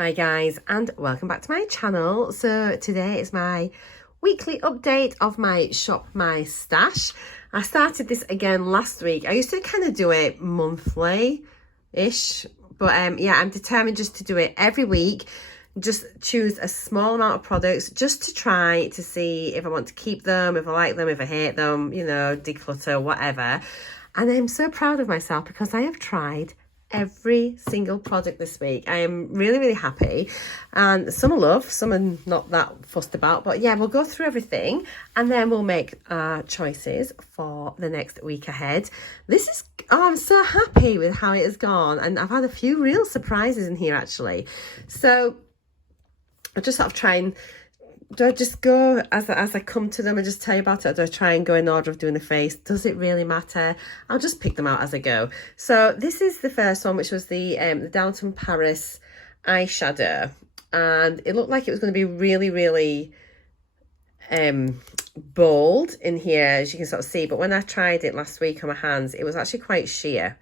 Hi guys, and welcome back to my channel. So today is my weekly update of my Shop My Stash. I started this again last week. I used to kind of do it monthly-ish, but yeah, I'm determined just to do it every week. Just choose a small amount of products just to try to see if I want to keep them, if I like them, if I hate them, you know, declutter, whatever. And I'm so proud of myself because I have tried every single product this week. I am really happy, and some I love, some I'm not that fussed about, but yeah, we'll go through everything and then we'll make our choices for the next week ahead. I'm so happy with how it has gone, and I've had a few real surprises in here actually. So I just sort of try and, do I just go as I come to them and just tell you about it, or do I try and go in order of doing the face? Does it really matter? I'll just pick them out as I go. So this is the first one, which was the Downton Paris eyeshadow, and it looked like it was going to be really bold in here, as you can sort of see, but when I tried it last week on my hands, it was actually quite sheer.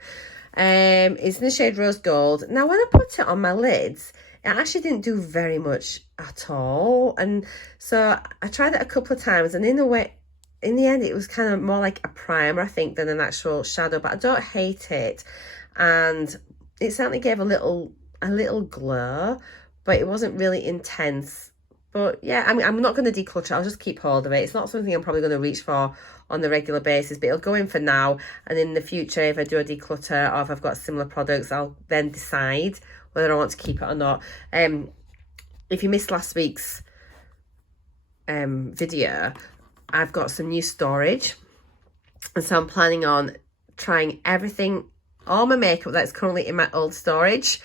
It's in the shade Rose Gold. Now when I put it on my lids, it actually didn't do very much at all, and so I tried it a couple of times, and in the end it was kind of more like a primer, I think, than an actual shadow, but I don't hate it, and it certainly gave a little glow, but it wasn't really intense. But yeah, I mean, I'm not going to declutter. I'll just keep hold of it. It's not something I'm probably going to reach for on the regular basis, but it'll go in for now, and in the future, if I do a declutter or if I've got similar products, I'll then decide whether I want to keep it or not. If you missed last week's video, I've got some new storage, and so I'm planning on trying everything, all my makeup that's currently in my old storage,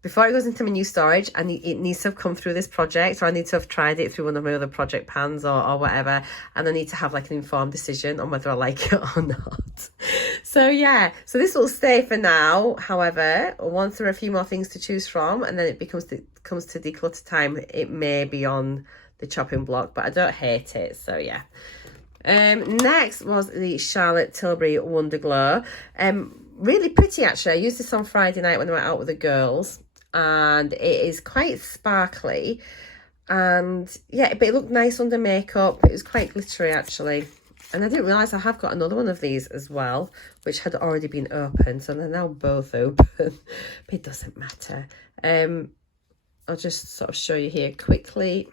before it goes into my new storage. And it needs to have come through this project, or I need to have tried it through one of my other project pans or whatever, and I need to have like an informed decision on whether I like it or not. So yeah, so this will stay for now. However, once there are a few more things to choose from, and then it comes to declutter time, it may be on the chopping block, but I don't hate it. So yeah. Next was the Charlotte Tilbury Wonder Glow. Really pretty actually. I used this on Friday night when I went out with the girls, and it is quite sparkly, and yeah, but it looked nice under makeup. It was quite glittery actually, and I didn't realise I have got another one of these as well, which had already been opened, so they're now both open. But it doesn't matter. I'll just sort of show you here quickly.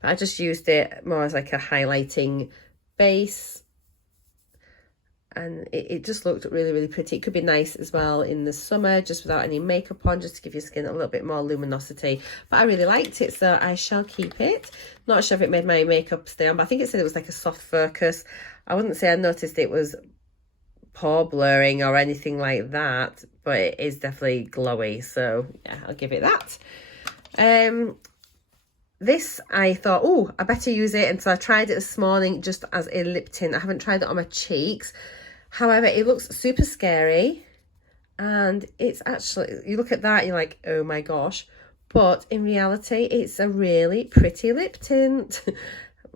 But I just used it more as like a highlighting base, and it just looked really pretty. It could be nice as well in the summer, just without any makeup on, just to give your skin a little bit more luminosity. But I really liked it, so I shall keep it. Not sure if it made my makeup stay on, but I think it said it was like a soft focus. I wouldn't say I noticed it was pore blurring or anything like that, but it is definitely glowy, so yeah, I'll give it that. This I thought, oh, I better use it, and so I tried it this morning just as a lip tint. I haven't tried it on my cheeks. However, it looks super scary, and it's actually, you look at that, you're like, oh my gosh, but in reality it's a really pretty lip tint.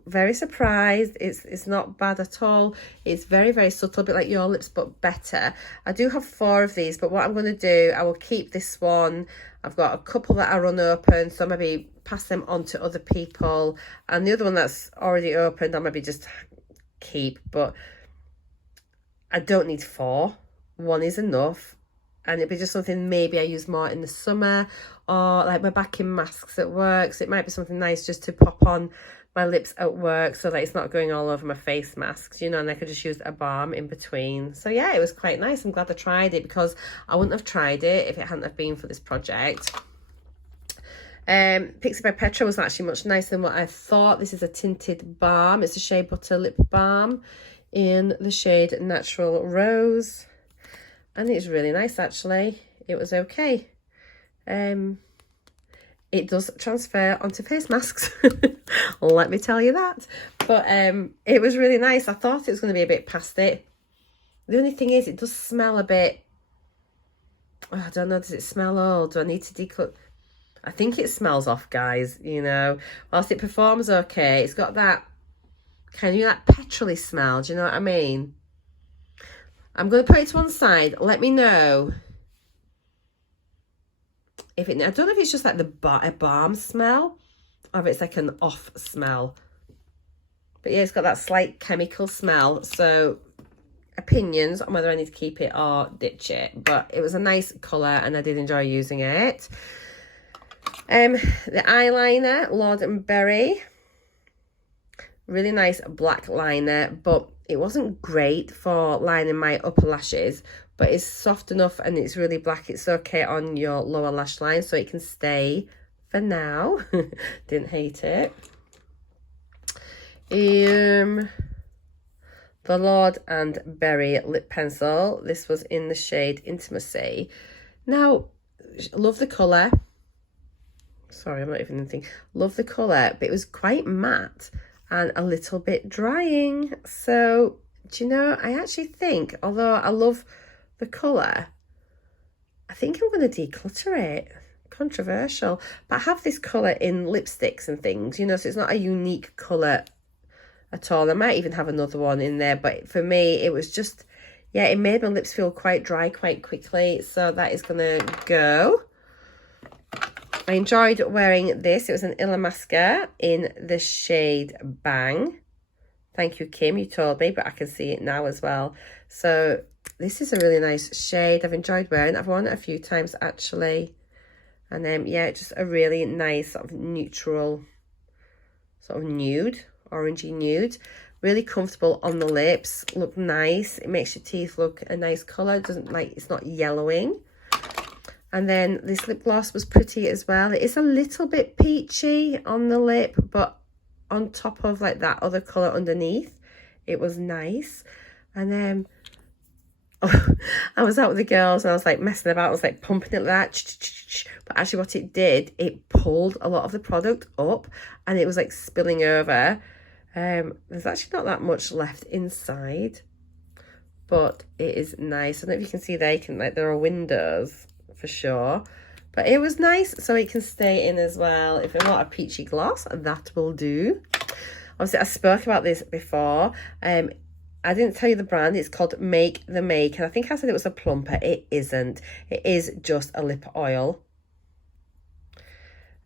Very surprised. It's not bad at all. It's very subtle, a bit like your lips, but better. I do have 4 of these, but what I'm going to do, I will keep this one. I've got a couple that are unopened, so maybe pass them on to other people, and the other one that's already opened I'll maybe just keep, but I don't need 4. 1 is enough, and it'd be just something maybe I use more in the summer, or like my backing masks at work. So it might be something nice just to pop on my lips at work, so that it's not going all over my face masks, you know, and I could just use a balm in between. So yeah, it was quite nice. I'm glad I tried it, because I wouldn't have tried it if it hadn't have been for this project. Pixie by Petra was actually much nicer than what I thought. This is a tinted balm. It's a Shea Butter lip balm in the shade Natural Rose, and it's really nice actually. It was okay. It does transfer onto face masks, let me tell you that. But it was really nice. I thought it was going to be a bit past it. The only thing is, it does smell a bit, oh, I don't know, does it smell old? Do I need to declutter? I think it smells off, guys, you know. Whilst it performs okay, it's got that kind of, that petrol-y smell, do you know what I mean? I'm going to put it to one side. Let me know I don't know if it's just like a balm smell, or if it's like an off smell. But yeah, it's got that slight chemical smell. So opinions on whether I need to keep it or ditch it. But it was a nice colour and I did enjoy using it. The eyeliner, Lord and Berry. Really nice black liner, but it wasn't great for lining my upper lashes, but it's soft enough and it's really black. It's okay on your lower lash line, so it can stay for now. Didn't hate it. The Lord and Berry lip pencil. This was in the shade Intimacy. Now, love the colour. Sorry, I'm not even thinking. Love the colour, but it was quite matte and a little bit drying. So, do you know, I actually think, although I love the colour, I think I'm going to declutter it. Controversial. But I have this colour in lipsticks and things, you know, so it's not a unique colour at all. I might even have another one in there, but for me, it was just, yeah, it made my lips feel quite dry quite quickly. So that is going to go. I enjoyed wearing this. It was an Illamasqua in the shade Bang. Thank you, Kim. You told me, but I can see it now as well. So this is a really nice shade. I've enjoyed wearing it. I've worn it a few times, actually. And then, yeah, just a really nice sort of neutral, sort of nude, orangey nude. Really comfortable on the lips. Look nice. It makes your teeth look a nice colour. It doesn't like, it's not yellowing. And then this lip gloss was pretty as well. It is a little bit peachy on the lip, but on top of like that other colour underneath, it was nice. And then I was out with the girls and I was like messing about. I was like pumping it like that. But actually what it did, it pulled a lot of the product up and it was like spilling over. There's actually not that much left inside, but it is nice. I don't know if you can see there are windows for sure, but it was nice, so it can stay in as well. If you want a peachy gloss, that will do. Obviously I spoke about this before. I didn't tell you the brand. It's called Make the Make, and I think I said it was a plumper. It isn't. It is just a lip oil,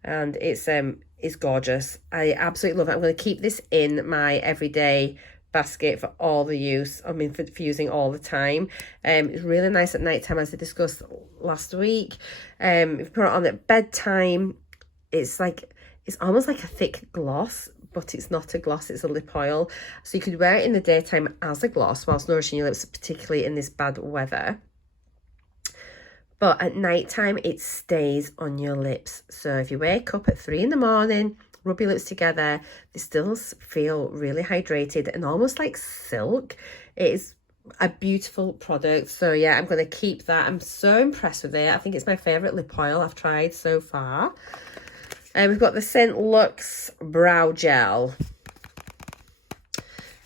and it's gorgeous. I absolutely love it. I'm going to keep this in my everyday basket for all the use. I mean, for using all the time. It's really nice at night time, as I discussed last week. If you put it on at bedtime, it's almost like a thick gloss, but it's not a gloss, it's a lip oil. So you could wear it in the daytime as a gloss whilst nourishing your lips, particularly in this bad weather. But at night time, it stays on your lips. So if you wake up at 3 in the morning, rub your lips together, they still feel really hydrated and almost like silk. It is a beautiful product. So yeah, I'm going to keep that. I'm so impressed with it. I think it's my favourite lip oil I've tried so far. And we've got the St. Luxe Brow Gel.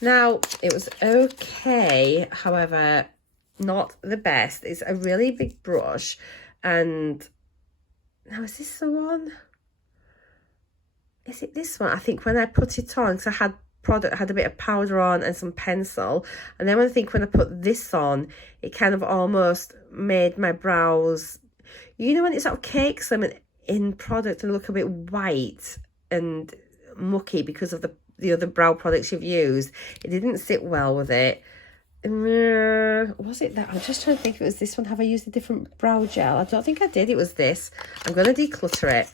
Now, it was okay, however, not the best. It's a really big brush. And now, is this the one? Is it this one? I think when I put it on, because I had a bit of powder on and some pencil, and then I think when I put this on, it kind of almost made my brows, you know, when it sort of cakes them in product and look a bit white and mucky because of the other brow products you've used. It didn't sit well with it. Was it that? I'm just trying to think if it was this one. Have I used a different brow gel? I don't think I did. It was this. I'm going to declutter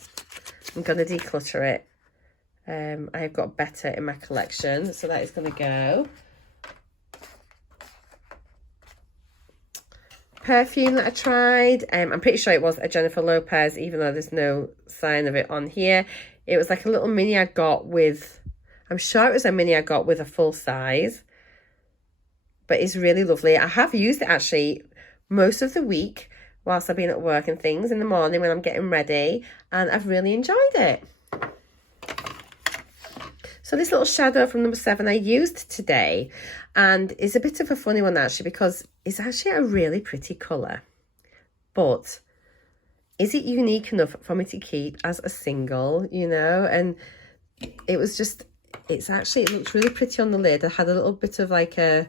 it. I've got better in my collection, so that is going to go. Perfume that I tried, I'm pretty sure it was a Jennifer Lopez, even though there's no sign of it on here. It was like a little mini I got with, I'm sure it was a mini I got with a full size, but it's really lovely. I have used it actually most of the week whilst I've been at work and things, in the morning when I'm getting ready, and I've really enjoyed it. So this little shadow from number 7 I used today, and it's a bit of a funny one actually, because it's actually a really pretty colour. But is it unique enough for me to keep as a single, you know? And it was just, it looks really pretty on the lid. I had a little bit of like a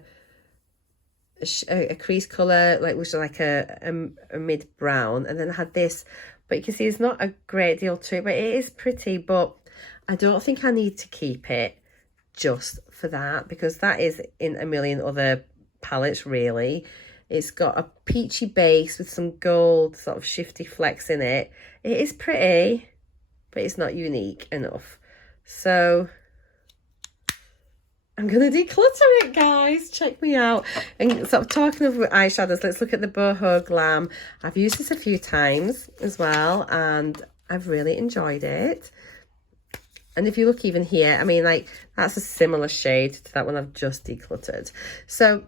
crease colour, like which was like a mid brown, and then I had this But you can see it's not a great deal to it, but it is pretty. But I don't think I need to keep it just for that, because that is in a million other palettes, really. It's got a peachy base with some gold sort of shifty flecks in it. It is pretty, but it's not unique enough. So I'm going to declutter it, guys. Check me out. And sort of talking of eyeshadows, let's look at the Boho Glam. I've used this a few times as well, and I've really enjoyed it. And if you look even here, I mean, like, that's a similar shade to that one I've just decluttered. So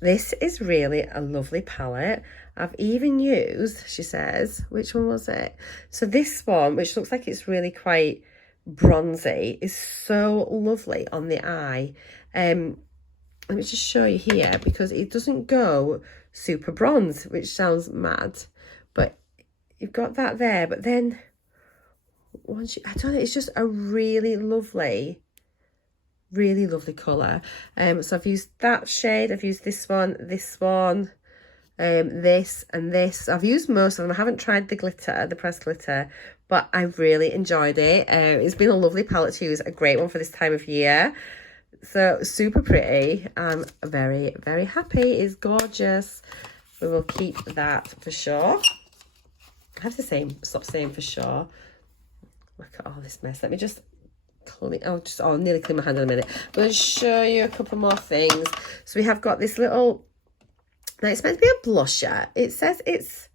this is really a lovely palette. I've even used, she says, which one was it? So this one, which looks like it's really quite bronzy, is so lovely on the eye. Let me just show you here, because it doesn't go super bronze, which sounds mad. But you've got that there, but then once you, I don't know, it's just a really lovely colour. So I've used that shade, I've used this one, this and this. I've used most of them. I haven't tried the glitter, the pressed glitter, but I've really enjoyed it. It's been a lovely palette to use, a great one for this time of year. So super pretty. I'm very, very happy. It's gorgeous. We will keep that for sure. I have to stop saying for sure. Look at all this mess. Let me just clean, I'll nearly clean my hand in a minute. I'm going to show you a couple more things. So we have got this little, now it's meant to be a blusher. It says it's,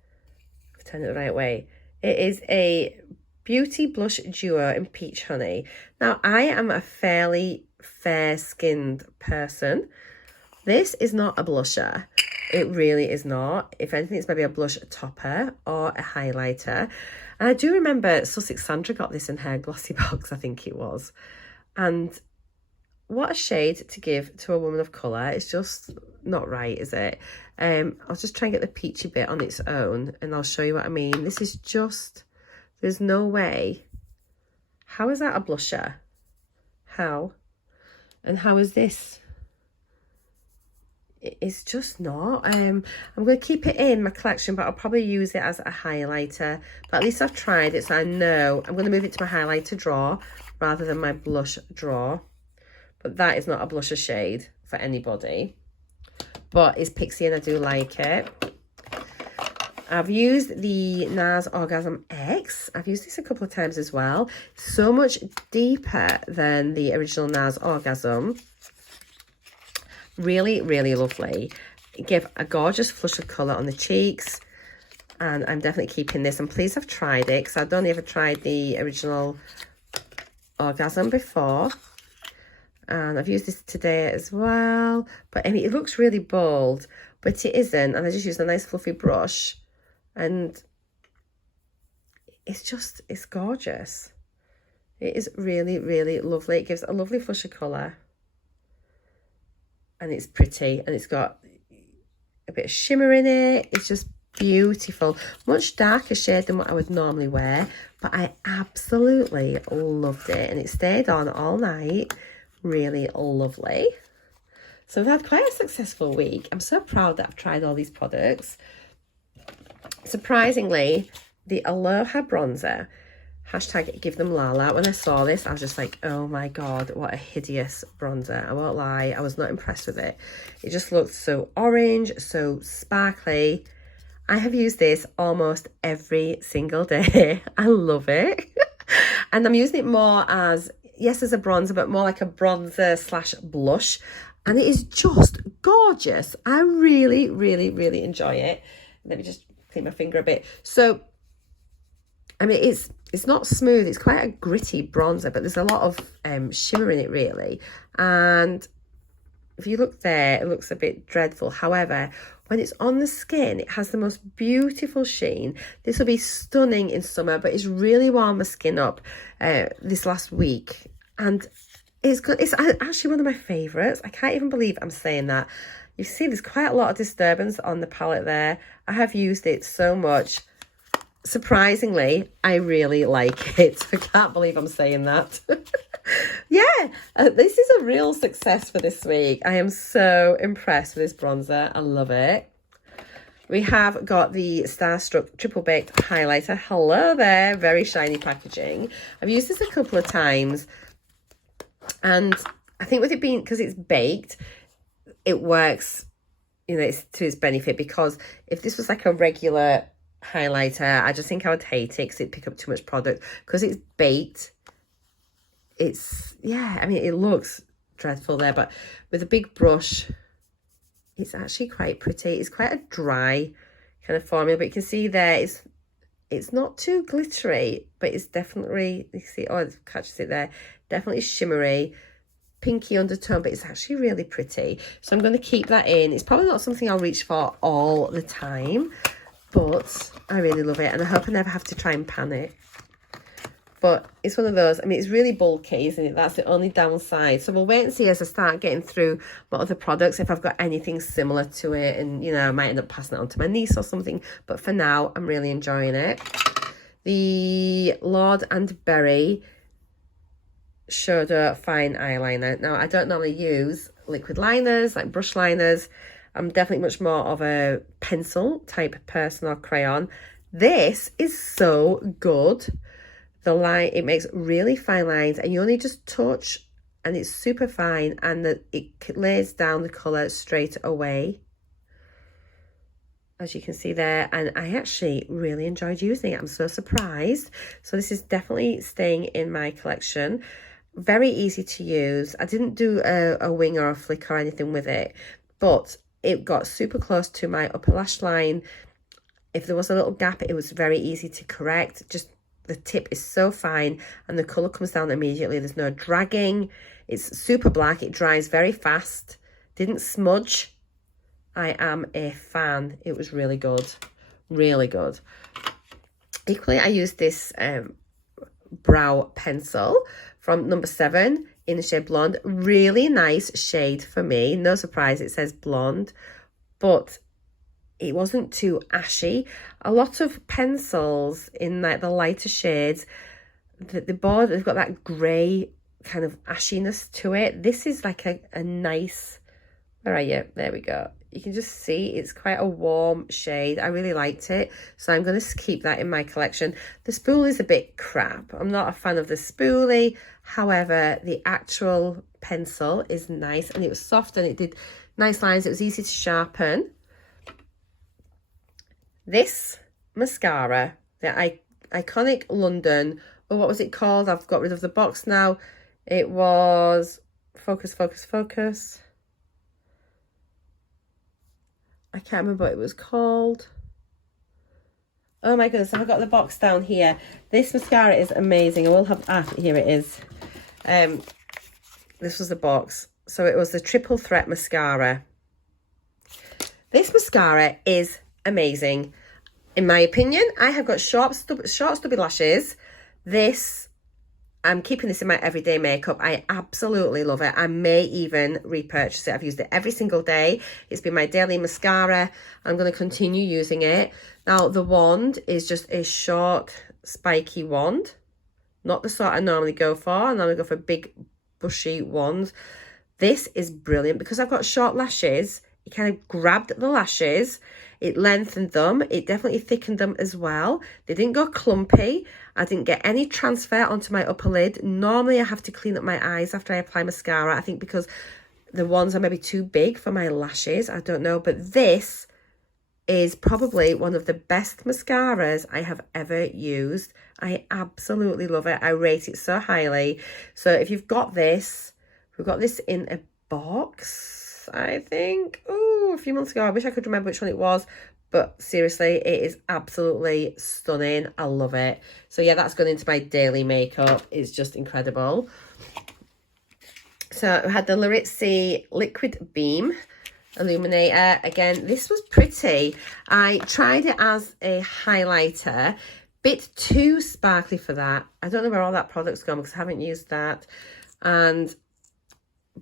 I've turned it the right way. It is a Beauty Blush Duo in Peach Honey. Now I am a fairly fair-skinned person. This is not a blusher. It really is not. If anything, it's maybe a blush topper or a highlighter. And I do remember Sussex Sandra got this in her GLOSSYBOX, I think it was. And what a shade to give to a woman of colour. It's just not right, is it? I'll just try and get the peachy bit on its own, and I'll show you what I mean. This is just, there's no way. How is that a blusher? How? And how is this? It's just not. I'm going to keep it in my collection, but I'll probably use it as a highlighter. But at least I've tried it, so I know. I'm going to move it to my highlighter drawer rather than my blush drawer. But that is not a blusher shade for anybody. But it's pixie and I do like it. I've used the NARS Orgasm X. I've used this a couple of times as well. So much deeper than the original NARS Orgasm. Really, really lovely. Give a gorgeous flush of colour on the cheeks. And I'm definitely keeping this. I'm pleased I've tried it, because I'd only ever tried the original Orgasm before. And I've used this today as well. But I mean, it looks really bold, but it isn't. And I just used a nice fluffy brush. And it's gorgeous. It is really, really lovely. It gives a lovely flush of colour. And it's pretty, and it's got a bit of shimmer in it. It's just beautiful. Much darker shade than what I would normally wear, but I absolutely loved it, and it stayed on all night. Really lovely. So I've had quite a successful week. I'm so proud that I've tried all these products. Surprisingly, the Aloha bronzer, hashtag give them Lala, when I saw this, I was just like, oh my God, what a hideous bronzer. I won't lie, I was not impressed with it. It just looked so orange, so sparkly. I have used this almost every single day. I love it. And I'm using it more as, yes, as a bronzer, but more like a bronzer slash blush. And it is just gorgeous. I really, really, really enjoy it. Let me just clean my finger a bit. So, I mean, it's not smooth. It's quite a gritty bronzer, but there's a lot of shimmer in it, really. And if you look there, it looks a bit dreadful. However, when it's on the skin, it has the most beautiful sheen. This will be stunning in summer, but it's really warmed my skin up this last week. And it's good. It's actually one of my favourites. I can't even believe I'm saying that. You see, there's quite a lot of disturbance on the palette there. I have used it so much. Surprisingly, I really like it. I can't believe I'm saying that. Yeah, this is a real success for this week. I am so impressed with this bronzer. I love it. We have got the Starstruck Triple Baked Highlighter. Hello there, very shiny packaging. I've used this a couple of times, and I think with it being, because it's baked, it works, you know, it's to its benefit, because if this was like a regular highlighter, I just think I would hate it because it'd pick up too much product. Because it's baked, it's, yeah, I mean, it looks dreadful there, but with a big brush, it's actually quite pretty. It's quite a dry kind of formula, but you can see there it's not too glittery, but it's definitely, you see, oh, it catches it there, definitely shimmery, pinky undertone, but it's actually really pretty. So I'm going to keep that in. It's probably not something I'll reach for all the time, but I really love it, and I hope I never have to try and pan it. But it's one of those, I mean, it's really bulky, isn't it? That's the only downside. So we'll wait and see as I start getting through my other products, if I've got anything similar to it. And, you know, I might end up passing it on to my niece or something. But for now, I'm really enjoying it. The Lord and Berry Shadow Fine Eyeliner. Now, I don't normally use liquid liners, like brush liners. I'm definitely much more of a pencil type person, or crayon. This is so good. The line, it makes really fine lines, and you only just touch and it's super fine, and it lays down the colour straight away, as you can see there. And I actually really enjoyed using it. I'm so surprised. So this is definitely staying in my collection. Very easy to use. I didn't do a wing or a flick or anything with it, but it got super close to my upper lash line. If there was a little gap, it was very easy to correct. Just the tip is so fine, and the colour comes down immediately. There's no dragging. It's super black. It dries very fast. Didn't smudge. I am a fan. It was really good. Really good. Equally, I used this brow pencil from number 7 in the shade Blonde. Really nice shade for me. No surprise it says blonde, but it wasn't too ashy. A lot of pencils in like the lighter shades, the board has got that grey kind of ashiness to it. This is like a nice, where are you? There we go. You can just see it's quite a warm shade. I really liked it, so I'm going to keep that in my collection. The spool is a bit crap. I'm not a fan of the spoolie. However, the actual pencil is nice, and it was soft, and it did nice lines. It was easy to sharpen. This mascara, the iconic London, or what was it called? I've got rid of the box now. It was Focus, Focus, Focus. I can't remember what it was called. Oh my goodness, I've got the box down here. This mascara is amazing. I will have, here it is. This was the box. So it was the Triple Threat Mascara. This mascara is amazing. In my opinion, I have got short stubby lashes. I'm keeping this in my everyday makeup. I absolutely love it. I may even repurchase it. I've used it every single day. It's been my daily mascara. I'm going to continue using it. Now, the wand is just a short, spiky wand. Not the sort I normally go for. I normally go for big, bushy wands. This is brilliant because I've got short lashes. It kind of grabbed the lashes. It lengthened them. It definitely thickened them as well. They didn't go clumpy. I didn't get any transfer onto my upper lid. Normally, I have to clean up my eyes after I apply mascara. I think because the ones are maybe too big for my lashes. I don't know. But this is probably one of the best mascaras I have ever used. I absolutely love it. I rate it so highly. So if you've got this, we've got this in a box, I think. Oh, a few months ago. I wish I could remember which one it was. But seriously, it is absolutely stunning. I love it. So yeah, that's gone into my daily makeup. It's just incredible. So I had the Laritzi Liquid Beam Illuminator. Again, this was pretty. I tried it as a highlighter. Bit too sparkly for that. I don't know where all that product's gone because I haven't used that.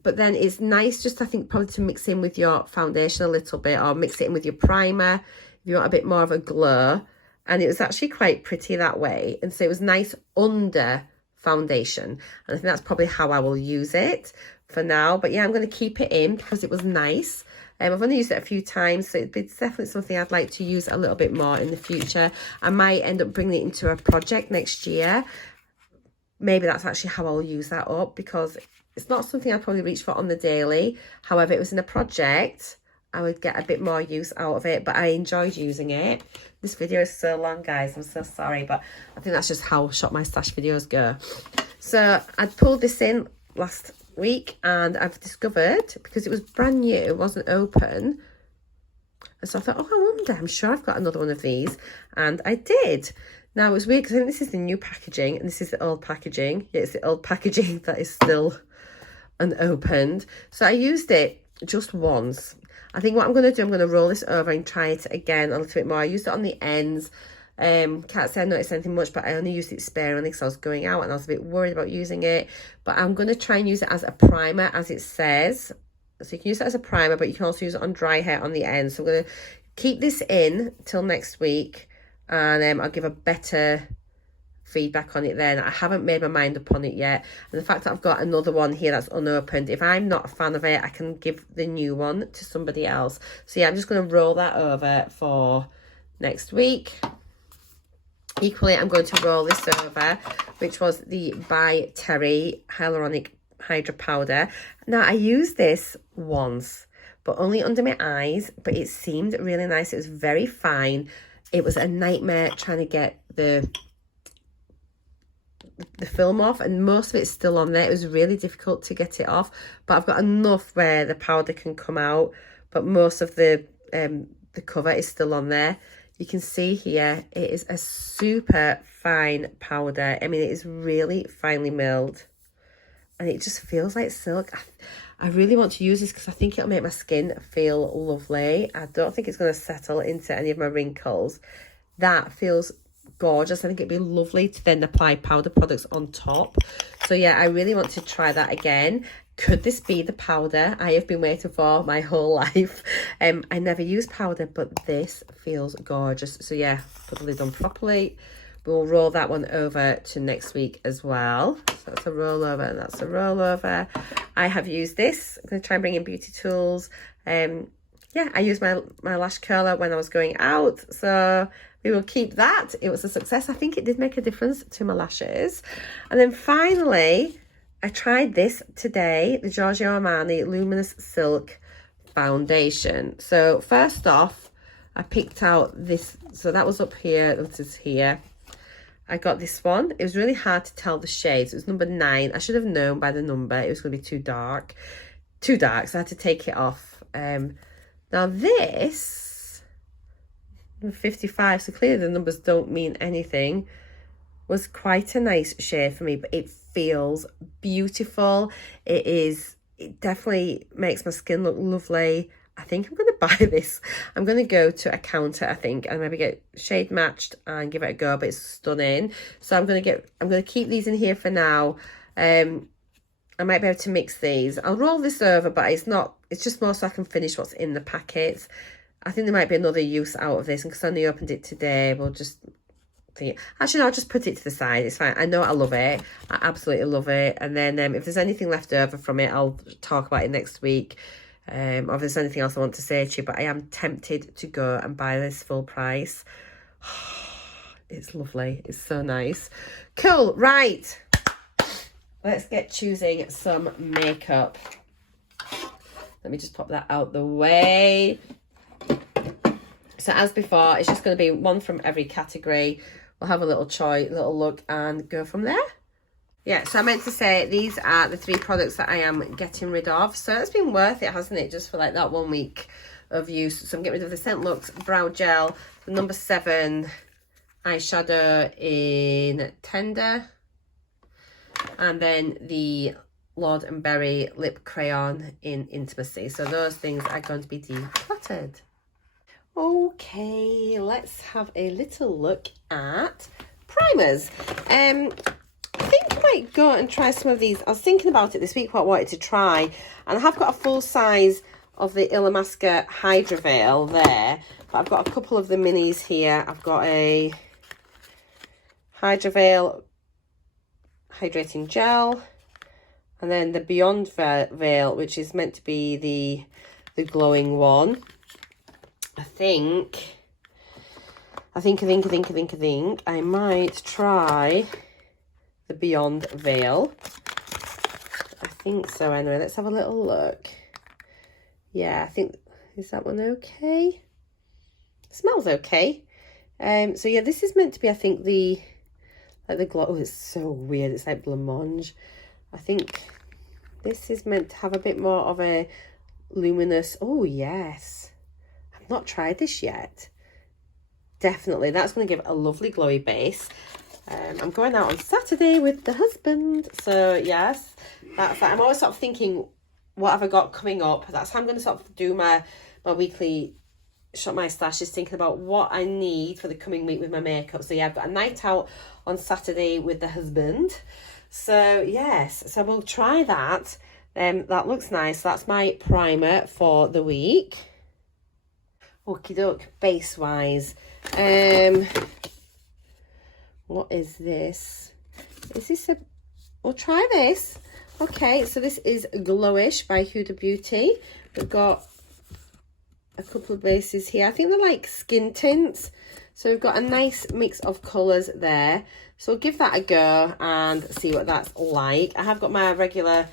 But then it's nice just, I think, probably to mix in with your foundation a little bit, or mix it in with your primer if you want a bit more of a glow. And it was actually quite pretty that way. And so it was nice under foundation. And I think that's probably how I will use it for now. But yeah, I'm going to keep it in because it was nice. I've only used it a few times, so it's definitely something I'd like to use a little bit more in the future. I might end up bringing it into a project next year. Maybe that's actually how I'll use that up, because it's not something I'd probably reach for on the daily. However, it was in a project, I would get a bit more use out of it, but I enjoyed using it. This video is so long, guys. I'm so sorry, but I think that's just how Shop My Stash videos go. So I pulled this in last week, and I've discovered, because it was brand new, it wasn't open. And so I thought, oh, I wonder, I'm sure I've got another one of these. And I did. Now, it was weird because I think this is the new packaging and this is the old packaging. Yeah, it's the old packaging that is still unopened. So I used it just once. I think what I'm going to do, I'm going to roll this over and try it again a little bit more. I used it on the ends. Can't say I noticed anything much, but I only used it sparingly because I was going out and I was a bit worried about using it. But I'm going to try and use it as a primer, as it says. So you can use it as a primer, but you can also use it on dry hair on the end. So I'm going to keep this in till next week, and I'll give a better feedback on it then. I haven't made my mind up on it yet, and the fact that I've got another one here that's unopened, if I'm not a fan of it, I can give the new one to somebody else. So yeah, I'm just going to roll that over for next week. Equally, I'm going to roll this over, which was the By Terry Hyaluronic Hydra Powder. Now, I used this once, but only under my eyes, but it seemed really nice. It was very fine. It was a nightmare trying to get the film off, and most of it's still on there. It was really difficult to get it off, but I've got enough where the powder can come out, but most of the cover is still on there. You can see here, it is a super fine powder. I mean, it is really finely milled, and it just feels like silk. I really want to use this because I think it'll make my skin feel lovely. I don't think it's going to settle into any of my wrinkles. That feels gorgeous. I think it'd be lovely to then apply powder products on top. So yeah, I really want to try that again. Could this be the powder I have been waiting for my whole life? I never use powder, but this feels gorgeous. So yeah, put the lid on properly. We'll roll that one over to next week as well. So that's a rollover and that's a rollover. I have used this. I'm going to try and bring in beauty tools. Yeah, I used my lash curler when I was going out. So we will keep that. It was a success. I think it did make a difference to my lashes. And then finally, I tried this today, the Giorgio Armani Luminous Silk Foundation. So first off, I picked out this. So that was up here. This is here. I got this one. It was really hard to tell the shades. It was number 9. I should have known by the number. It was going to be too dark. So I had to take it off. Now this, 55, so clearly the numbers don't mean anything, was quite a nice shade for me, but it feels beautiful. It definitely makes my skin look lovely. I think I'm going to buy this. I'm going to go to a counter, I think, and maybe get shade matched and give it a go, but it's stunning. So I'm going to keep these in here for now. I might be able to mix these. I'll roll this over, but it's just more so I can finish what's in the packets. I think there might be another use out of this, and because I only opened it today, we'll just think. Actually, no, I'll just put it to the side. It's fine. I know I love it. I absolutely love it. And then if there's anything left over from it, I'll talk about it next week. Or if there's anything else I want to say to you, but I am tempted to go and buy this full price. It's lovely. It's so nice. Cool. Right. Let's get choosing some makeup. Let me just pop that out the way. So as before, it's just going to be one from every category. We'll have a little look and go from there. Yeah, so I meant to say these are the 3 products that I am getting rid of. So it's been worth it, hasn't it? Just for like that 1 week of use. So I'm getting rid of the Scent Lux Brow Gel, the number 7 eyeshadow in Tender, and then the Lord and Berry Lip Crayon in Intimacy. So those things are going to be decluttered. Okay, let's have a little look at primers. I think I might go and try some of these. I was thinking about it this week, what I wanted to try, and I have got a full size of the Illamasqua Hydra Veil there, but I've got a couple of the minis here. I've got a Hydra Veil Hydrating Gel, and then the Beyond Veil, which is meant to be the the glowing one. I think I might try the Beyond Veil. I think so anyway. Let's have a little look. Yeah, I think, is that one okay? Smells okay. So yeah, this is meant to be, I think, the glow. Oh, it's so weird. It's like blancmange. I think this is meant to have a bit more of a luminous. Oh yes, I've not tried this yet. Definitely, that's going to give a lovely glowy base. I'm going out on Saturday with the husband, so yes, that's that. I'm always sort of thinking, what have I got coming up? That's how I'm going to sort of do my weekly shop my stash, is thinking about what I need for the coming week with my makeup. So yeah, I've got a night out on Saturday with the husband. So yes, so we'll try that. That looks nice. That's my primer for the week. Okie doke, base wise. What is this? Is this a, we'll try this. Okay, so this is Glowish by Huda Beauty. We've got a couple of bases here. I think they're like skin tints. So we've got a nice mix of colours there. So I'll give that a go and see what that's like. I have got my regular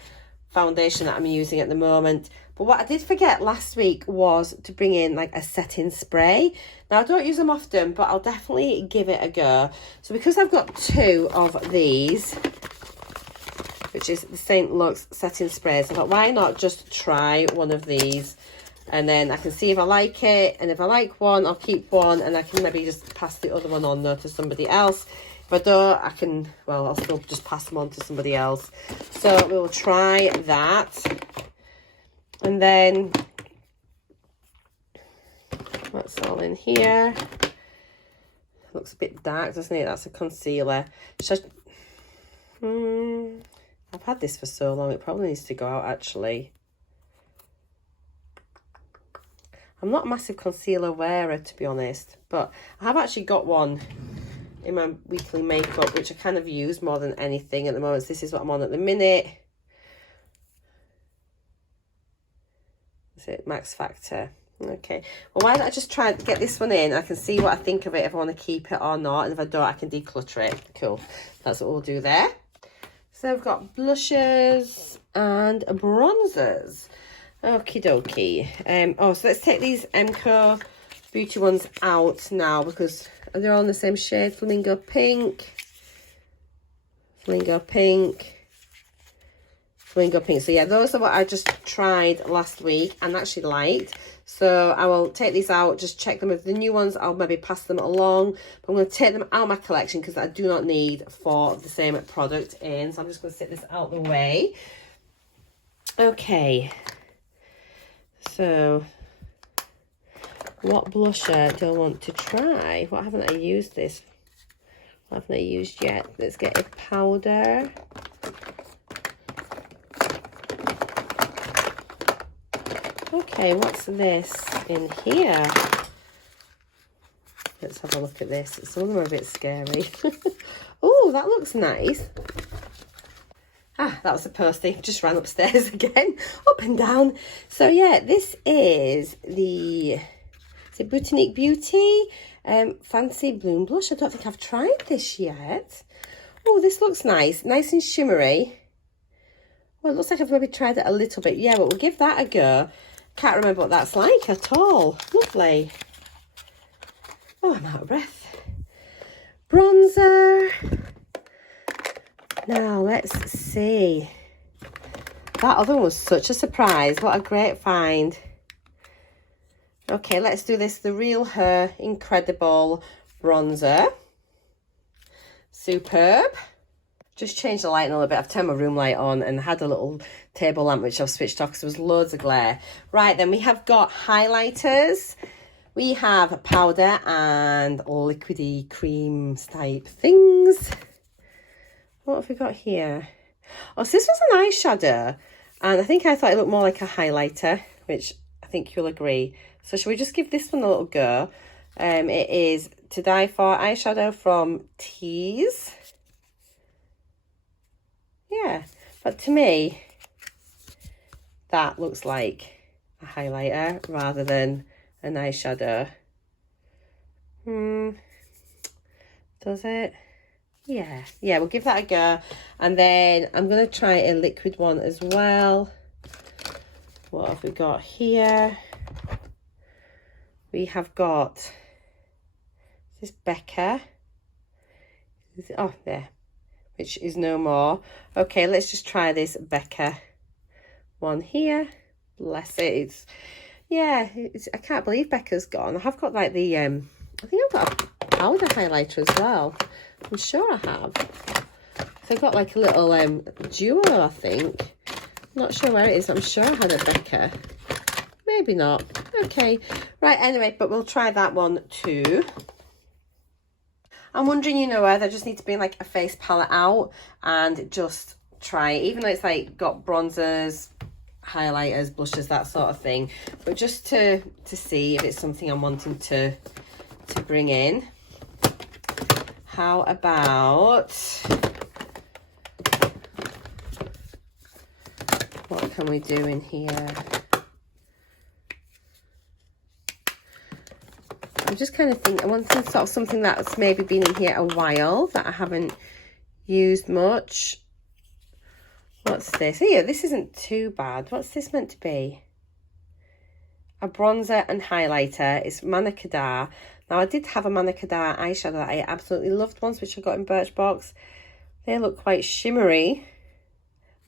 foundation that I'm using at the moment. But what I did forget last week was to bring in like a setting spray. Now I don't use them often, but I'll definitely give it a go. So because I've got two of these, which is the St. Lux setting sprays, I thought, why not just try one of these? And then I can see if I like it. And if I like one, I'll keep one. And I can maybe just pass the other one on though to somebody else. If I don't, I can, well, I'll still just pass them on to somebody else. So we'll try that. And then, what's all in here? Looks a bit dark, doesn't it? That's a concealer. Should I, I've had this for so long, it probably needs to go out actually. I'm not a massive concealer wearer, to be honest, but I have actually got one in my weekly makeup, which I kind of use more than anything at the moment. So this is what I'm on at the minute. Is it Max Factor? Okay. Well, why don't I just try and get this one in? I can see what I think of it, if I want to keep it or not. And if I don't, I can declutter it. Cool. That's what we'll do there. So I've got blushes and bronzers. Okie dokie. Oh, so let's take these MCO Beauty ones out now because they're all in the same shade. Flamingo Pink, Flamingo Pink, Flamingo Pink. So yeah, those are what I just tried last week and actually liked. So I will take these out, just check them. If the new ones, I'll maybe pass them along. But I'm going to take them out of my collection because I do not need for the same product in. So I'm just going to set this out the way. Okay. So, what blusher do I want to try? What haven't I used this? What haven't I used yet? Let's get a powder. Okay, what's this in here? Let's have a look at this. Some of them are a bit scary. Oh, that looks nice. Ah, that was a postie. Just ran upstairs again, up and down. So yeah, this is the, is it Botanique Beauty Fancy Bloom Blush. I don't think I've tried this yet. Oh, this looks nice. Nice and shimmery. Well, it looks like I've maybe tried it a little bit. Yeah, but we'll give that a go. Can't remember what that's like at all. Lovely. Oh, I'm out of breath. Bronzer. Now, let's see. That other one was such a surprise. What a great find. Okay, let's do this. The Real Her Incredible Bronzer. Superb. Just changed the lighting a little bit. I've turned my room light on and had a little table lamp which I've switched off because there was loads of glare. Right, then we have got highlighters. We have powder and liquidy creams type things. What have we got here? Oh, so this was an eyeshadow. And I think I thought it looked more like a highlighter, which I think you'll agree. So should we just give this one a little go? It is To Die For eyeshadow from Tease. Yeah, but to me, that looks like a highlighter rather than an eyeshadow. Does it? Yeah, we'll give that a go. And then I'm going to try a liquid one as well. What have we got here? We have got this Becca. Oh, there, which is no more. Okay, let's just try this Becca one here. Bless it. I can't believe Becca's gone. I have got like the I think I've got a powder highlighter as well. I'm sure I have. So I've got like a little duo, I think. I'm not sure where it is. I'm sure I had a Becca. Maybe not. Okay. Right, anyway, but we'll try that one too. I'm wondering, you know, whether I just need to bring like a face palette out and just try it, even though it's like got bronzers, highlighters, blushes, that sort of thing, but just to see if it's something I'm wanting to bring in. How about, what can we do in here? I'm just kind of thinking, I want sort of something that's maybe been in here a while that I haven't used much. What's this? Here, this isn't too bad. What's this meant to be? A bronzer and highlighter. It's Manna Kadar. Now, I did have a Manna Kadar eyeshadow that I absolutely loved once, which I got in Birchbox. They look quite shimmery.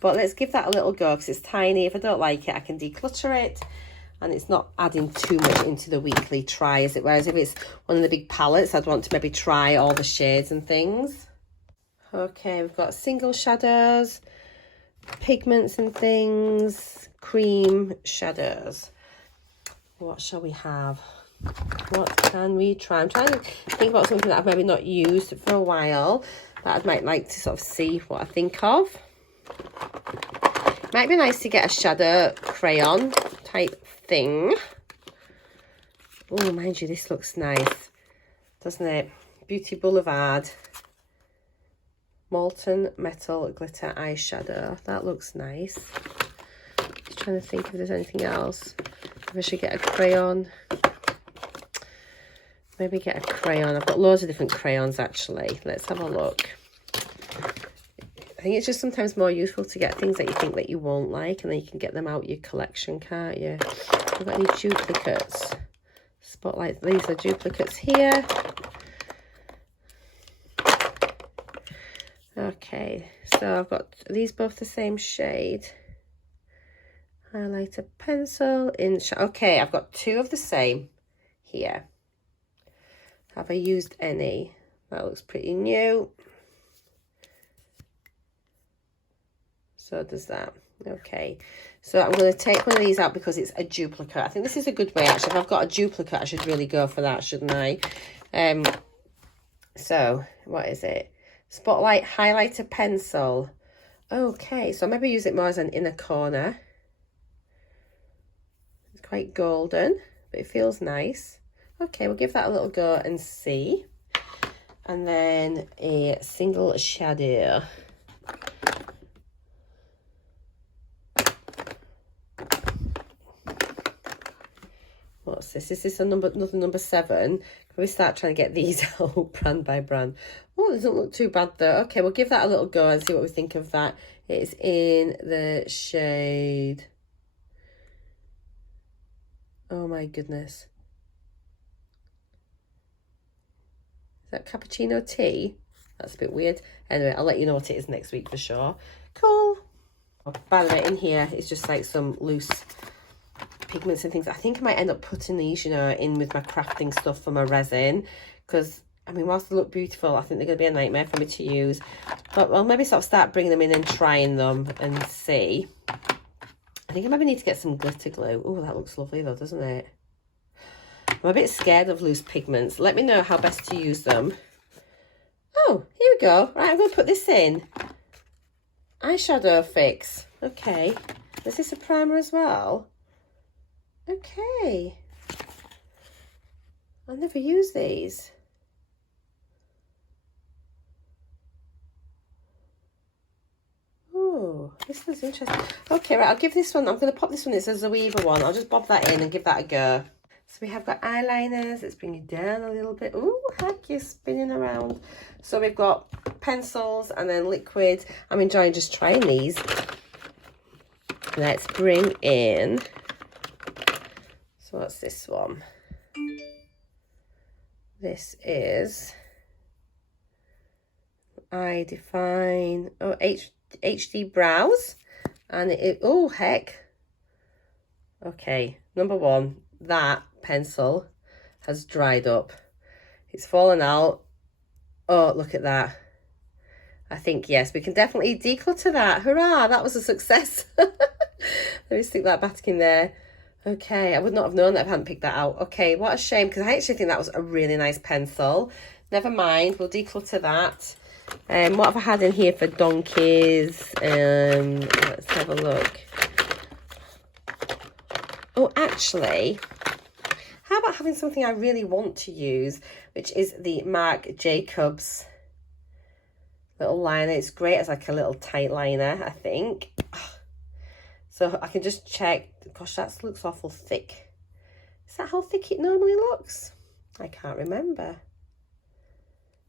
But let's give that a little go because it's tiny. If I don't like it, I can declutter it. And it's not adding too much into the weekly try, is it? Whereas if it's one of the big palettes, I'd want to maybe try all the shades and things. Okay, we've got single shadows, pigments and things, cream shadows. What shall we have? What can we try? I'm trying to think about something that I've maybe not used for a while that I might like to sort of see what I think of. Might be nice to get a shadow crayon type thing. Oh, mind you, this looks nice, doesn't it? Beauty Boulevard Molten Metal Glitter Eyeshadow. That looks nice. Just trying to think if there's anything else. If I should get a crayon. Maybe get a crayon. I've got loads of different crayons actually. Let's have a look. I think it's just sometimes more useful to get things that you think that you won't like, and then you can get them out your collection, can't you? I've got any duplicates. Spotlight, these are duplicates here. Okay, so I've got these both the same shade. Highlighter pencil in, okay, I've got two of the same here. Have I used any? That looks pretty new. So does that. Okay, so I'm going to take one of these out because it's a duplicate. I think this is a good way actually. If I've got a duplicate, I should really go for that, shouldn't I? So what is it? Spotlight highlighter pencil. Okay, so maybe use it more as an inner corner. It's quite golden, but it feels nice. Okay, we'll give that a little go and see. And then a single shadow. What's this? Is this another number 7? Can we start trying to get these out brand by brand? Oh, it doesn't look too bad though. Okay, we'll give that a little go and see what we think of that. It's in the shade. Oh my goodness. Is that cappuccino tea? That's a bit weird. Anyway, I'll let you know what it is next week for sure. Cool. Oh, by the way, in here, it's just like some loose pigments and things. I think I might end up putting these, you know, in with my crafting stuff for my resin, because I mean, whilst they look beautiful, I think they're going to be a nightmare for me to use. But I'll maybe sort of start bringing them in and trying them and see. I think I maybe need to get some glitter glue. Oh, that looks lovely though, doesn't it? I'm a bit scared of loose pigments. Let me know how best to use them. Oh, here we go. Right, I'm going to put this in. Eyeshadow fix. Okay. Is this a primer as well? Okay. I've never used these. Oh. Oh, this is interesting. Okay, right, I'll give this one, I'm going to pop this one, it's a Zoeva one. I'll just bob that in and give that a go. So we have got eyeliners. Let's bring it down a little bit. Ooh, heck, you're spinning around. So we've got pencils and then liquid. I'm enjoying just trying these. Let's bring in, so what's this one? This is I Define, oh, HD Brows. And it, oh, heck. Okay, number one, that pencil has dried up. It's fallen out. Oh, look at that. I think, yes, we can definitely declutter that. Hurrah, that was a success. Let me stick that back in there. Okay, I would not have known that if I hadn't picked that out. Okay, what a shame, because I actually think that was a really nice pencil. Never mind, we'll declutter that. What have I had in here for donkeys? Let's have a look. Oh, actually, how about having something I really want to use, which is the Marc Jacobs little liner. It's great as like a little tight liner, I think. So I can just check. Gosh, that looks awful thick. Is that how thick it normally looks? I can't remember.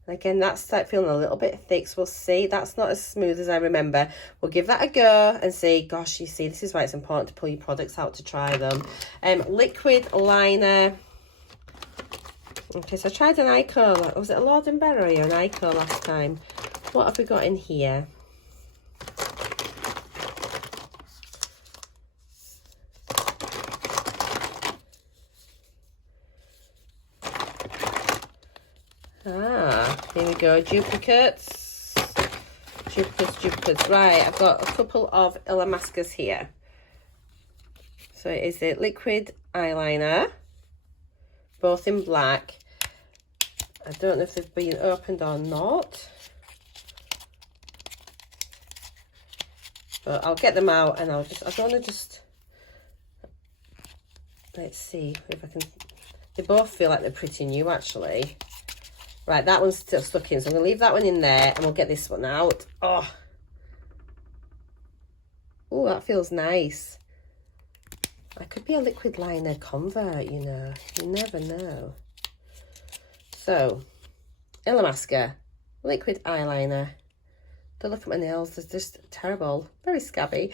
And again, that's like feeling a little bit thick, so we'll see. That's not as smooth as I remember. We'll give that a go and see. Gosh, you see, this is why it's important to pull your products out to try them. Liquid liner. Okay, so I tried an Ico. Was it a Lord & Berry or an Ico last time? What have we got in here? Here we go, duplicates. Right, I've got a couple of Illamasquas here. So it is a liquid eyeliner, both in black. I don't know if they've been opened or not, but I'll get them out and I don't want to just, let's see if I can, they both feel like they're pretty new actually. Right, that one's still stuck in, so I'm going to leave that one in there and we'll get this one out. Oh, that feels nice. I could be a liquid liner convert, you know. You never know. So, Illamasqua, liquid eyeliner. Don't look at my nails, they're just terrible. Very scabby.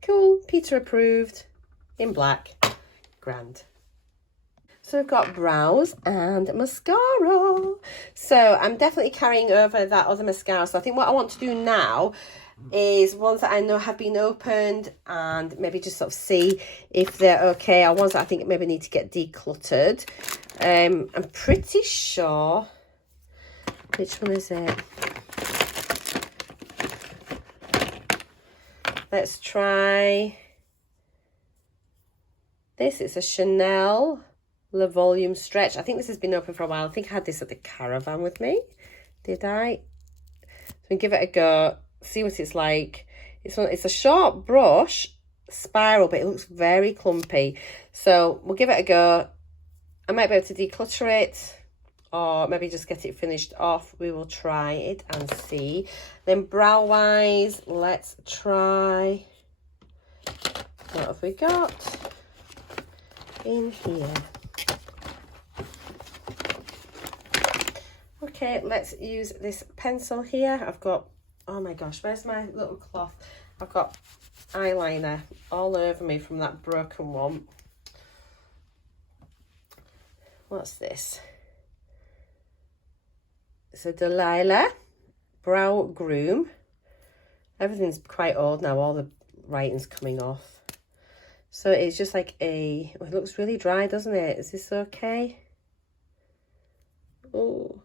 Cool, Peter approved. In black. Grand. So we've got brows and mascara. So I'm definitely carrying over that other mascara. So I think what I want to do now is ones that I know have been opened and maybe just sort of see if they're okay, or ones that I think maybe need to get decluttered. I'm pretty sure, which one is it? Let's try this. It's a Chanel Le Volume Stretch. I think this has been open for a while. I think I had this at the caravan with me. Did I? So give it a go. See what it's like. It's a short brush spiral, but it looks very clumpy. So we'll give it a go. I might be able to declutter it or maybe just get it finished off. We will try it and see. Then brow wise, let's try, what have we got in here? Okay, let's use this pencil here. I've got, oh my gosh, where's my little cloth? I've got eyeliner all over me from that broken one. What's this? It's a Delilah Brow Groom. Everything's quite old now, all the writing's coming off. So it's just like a, oh, it looks really dry, doesn't it? Is this okay? Oh,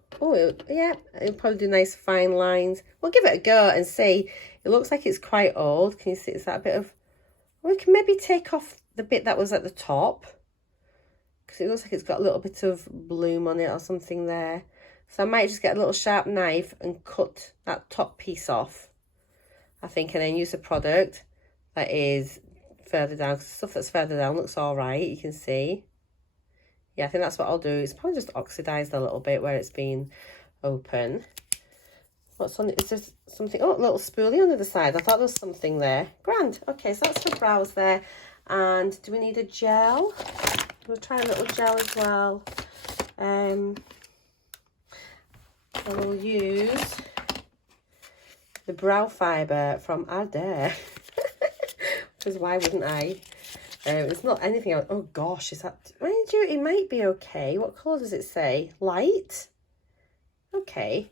yeah, it'll probably do nice fine lines. We'll give it a go and see. It looks like it's quite old. Can you see? Is that a bit of, we can maybe take off the bit that was at the top, because it looks like it's got a little bit of bloom on it or something there. So I might just get a little sharp knife and cut that top piece off, I think, and then use a product that is further down, because the stuff that's further down looks all right, you can see. Yeah, I think that's what I'll do. It's probably just oxidized a little bit where it's been open. What's on it? Is there something? Oh, a little spoolie on the other side. I thought there was something there. Grand. Okay, so that's for brows there. And do we need a gel? We'll try a little gel as well. I will use the brow fibre from Ardea. Because why wouldn't I? It's not anything else. Oh gosh, is that... Mind you, it might be okay. What colour does it say? Light? Okay.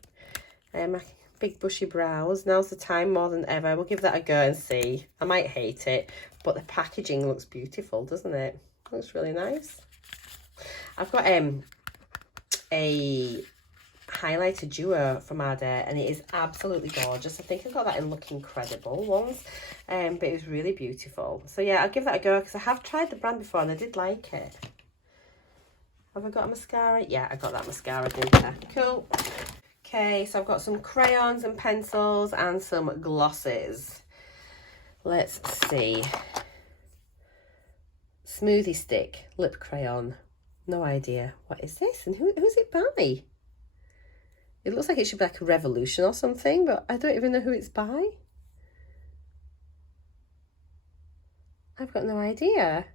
Big bushy brows. Now's the time more than ever. We'll give that a go and see. I might hate it, but the packaging looks beautiful, doesn't it? Looks really nice. I've got a highlighter duo from Ardea, and it is absolutely gorgeous. I think I got that in Look Incredible once, but it was really beautiful. So yeah, I'll give that a go because I have tried the brand before and I did like it. Have I got a mascara? Yeah, I got that mascara, didn't I? Cool. Okay, so I've got some crayons and pencils and some glosses. Let's see. Smoothie stick, lip crayon. No idea. What is this? And who's it by? It looks like it should be like a Revolution or something, but I don't even know who it's by. I've got no idea.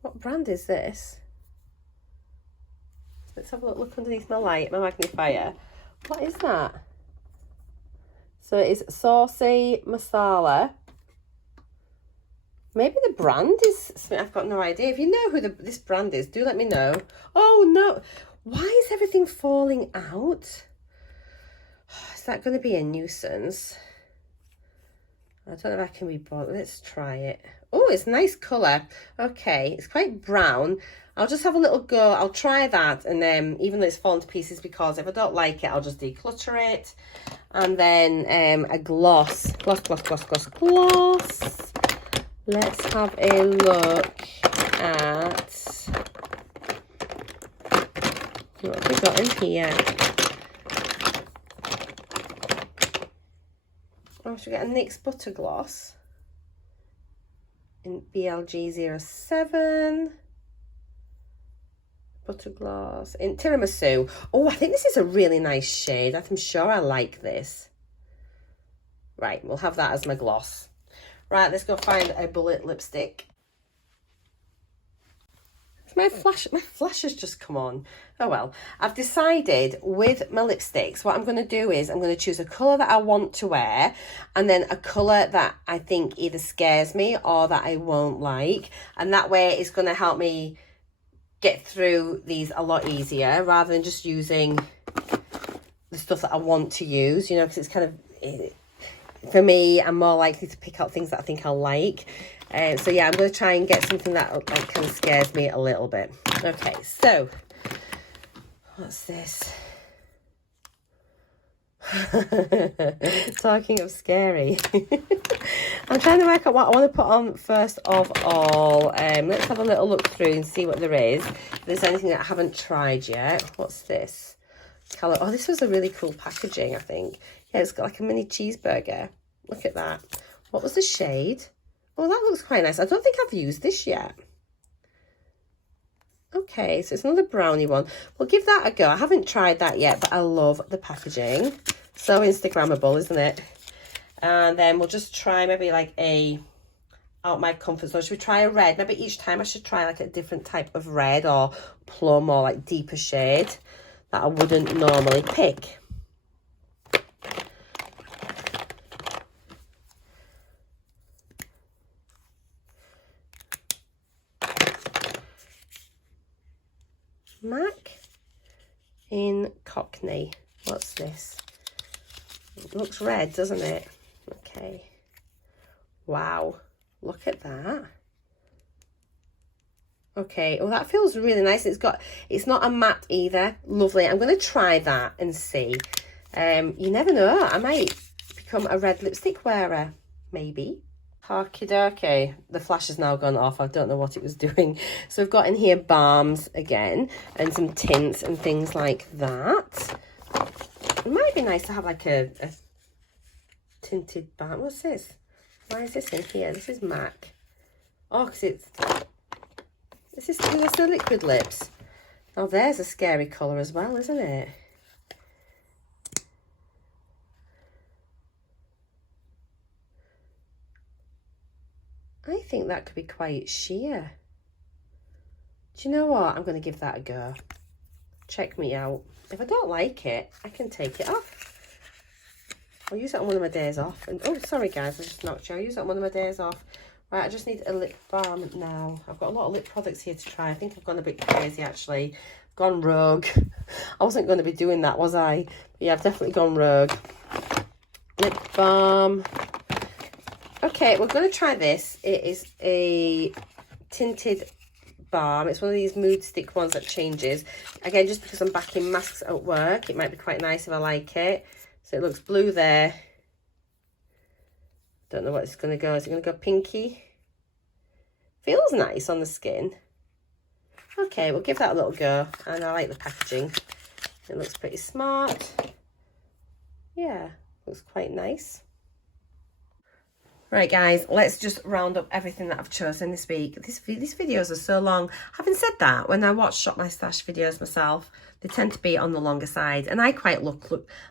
What brand is this? Let's have a look underneath my light, my magnifier. What is that? So it is Saucy Masala. Maybe the brand is... I've got no idea. If you know who this brand is, do let me know. Oh, no. Why is everything falling out? Is that going to be a nuisance? I don't know if I can be bothered. Let's try it. Oh, it's a nice colour. Okay, it's quite brown. I'll just have a little go. I'll try that, and then even though it's fallen to pieces, because if I don't like it, I'll just declutter it. And then a gloss. Gloss. Let's have a look at what have we got in here. Oh, should we get a NYX Butter Gloss in BLG07. Butter Gloss in Tiramisu. Oh, I think this is a really nice shade. I'm sure I like this. Right, we'll have that as my gloss. Right, let's go find a bullet lipstick. My flash has just come on. Oh well, I've decided with my lipsticks, what I'm going to do is I'm going to choose a colour that I want to wear, and then a colour that I think either scares me or that I won't like. And that way it's going to help me get through these a lot easier, rather than just using the stuff that I want to use, you know, because it's kind of... For me, I'm more likely to pick out things that I think I'll like. So yeah, I'm going to try and get something that like, kind of scares me a little bit. Okay, so what's this? Talking of scary. I'm trying to work out what I want to put on first of all. Let's have a little look through and see what there is. If there's anything that I haven't tried yet. What's this? Colour. Oh, this was a really cool packaging, I think. Yeah, it's got like a mini cheeseburger. Look at that. What was the shade? Oh, that looks quite nice. I don't think I've used this yet. Okay, so it's another brownie one. We'll give that a go. I haven't tried that yet, but I love the packaging. So Instagrammable, isn't it? And then we'll just try maybe like a out my comfort zone. Should we try a red? Maybe each time I should try like a different type of red or plum or like deeper shade that I wouldn't normally pick. MAC in Cockney. What's this? It looks red, doesn't it? Okay. Wow. Look at that. Okay. Oh, that feels really nice. It's not a matte either. Lovely. I'm going to try that and see. You never know. I might become a red lipstick wearer. Maybe. Okie dokie. The flash has now gone off. I don't know what it was doing. So we've got in here balms again and some tints and things like that. It might be nice to have like a tinted balm. What's this? Why is this in here? This is MAC. Oh, because this is the liquid lips. Oh, there's a scary colour as well, isn't it? I think that could be quite sheer. Do you know what? I'm going to give that a go. Check me out. If I don't like it, I can take it off. I'll use it on one of my days off. And oh, sorry guys, I just knocked you. I'll use it on one of my days off. Right, I just need a lip balm now. I've got a lot of lip products here to try. I think I've gone a bit crazy actually. I've gone rogue. I wasn't going to be doing that, was I? But yeah, I've definitely gone rogue. Lip balm. Okay, we're going to try this. It is a tinted balm. It's one of these mood stick ones that changes. Again, just because I'm back in masks at work, it might be quite nice if I like it. So it looks blue there. Don't know what it's going to go. Is it going to go pinky? Feels nice on the skin. Okay, we'll give that a little go. And I like the packaging. It looks pretty smart. Yeah, looks quite nice. Right guys, let's just round up everything that I've chosen this week. These videos are so long. Having said that, when I watch Shop My Stash videos myself, they tend to be on the longer side, and I quite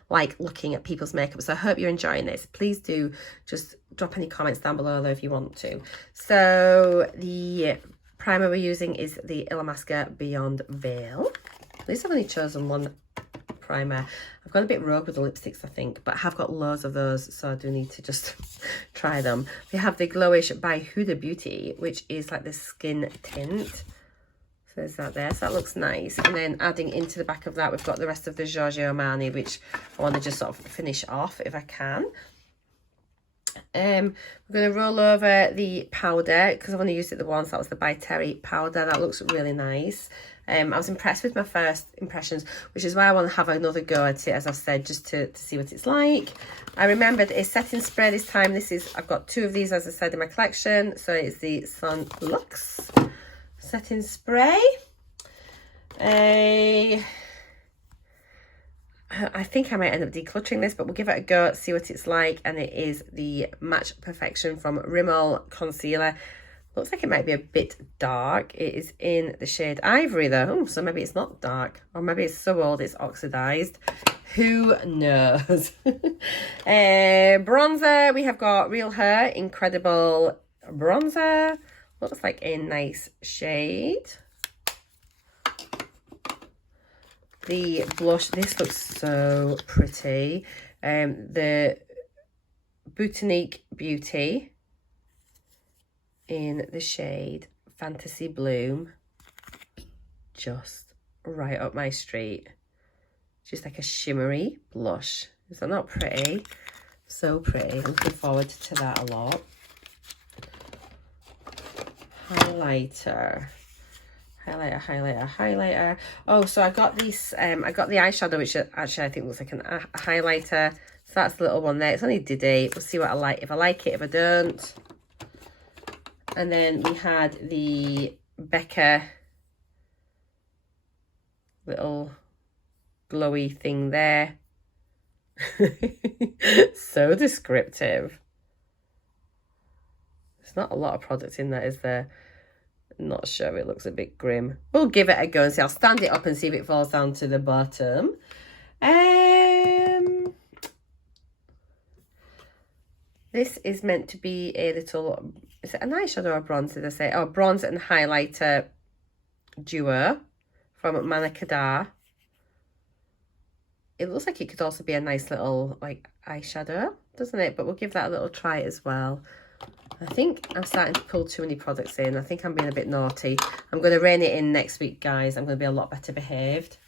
like looking at people's makeup, so I hope you're enjoying this. Please do just drop any comments down below though if you want to. So the primer we're using is the Illamasqua Beyond Veil. At least I've only chosen one primer. I've gone a bit rogue with the lipsticks, I think, but I have got loads of those, so I do need to just try them. We have the Glowish by Huda Beauty, which is like the skin tint. So there's that there, so that looks nice. And then adding into the back of that, we've got the rest of the Giorgio Armani, which I want to just sort of finish off if I can. We're going to roll over the powder, because I've only used it the once. That was the By Terry powder. That looks really nice. I was impressed with my first impressions, which is why I want to have another go at it, as I've said, just to see what it's like. I remembered a setting spray this time. I've got two of these, as I said, in my collection. So it's the Sun Luxe setting spray. I think I might end up decluttering this, but we'll give it a go, see what it's like. And it is the Match Perfection from Rimmel Concealer. Looks like it might be a bit dark. It is in the shade Ivory though. Oh, so maybe it's not dark. Or maybe it's so old it's oxidized. Who knows? Bronzer, we have got Real Hair Incredible Bronzer. Looks like a nice shade. The blush, this looks so pretty. The Botanique Beauty in the shade Fantasy Bloom. Just right up my street. Just like a shimmery blush. Is that not pretty? So pretty. I'm looking forward to that a lot. Highlighter. Highlighter. Oh, so I got this, I got the eyeshadow, which actually I think looks like a highlighter. So that's the little one there. It's only Diddy. We'll see what I like. If I like it, if I don't. And then we had the Becca little glowy thing there. So descriptive. There's not a lot of product in that, is there? Not sure. It looks a bit grim. We'll give it a go and see. I'll stand it up and see if it falls down to the bottom. This is meant to be a little, is it an eyeshadow or bronze, did I say? Oh, bronze and highlighter duo from Mana Kadar. It looks like it could also be a nice little like eyeshadow, doesn't it? But we'll give that a little try as well. I think I'm starting to pull too many products in. I think I'm being a bit naughty. I'm going to rein it in next week, guys. I'm going to be a lot better behaved.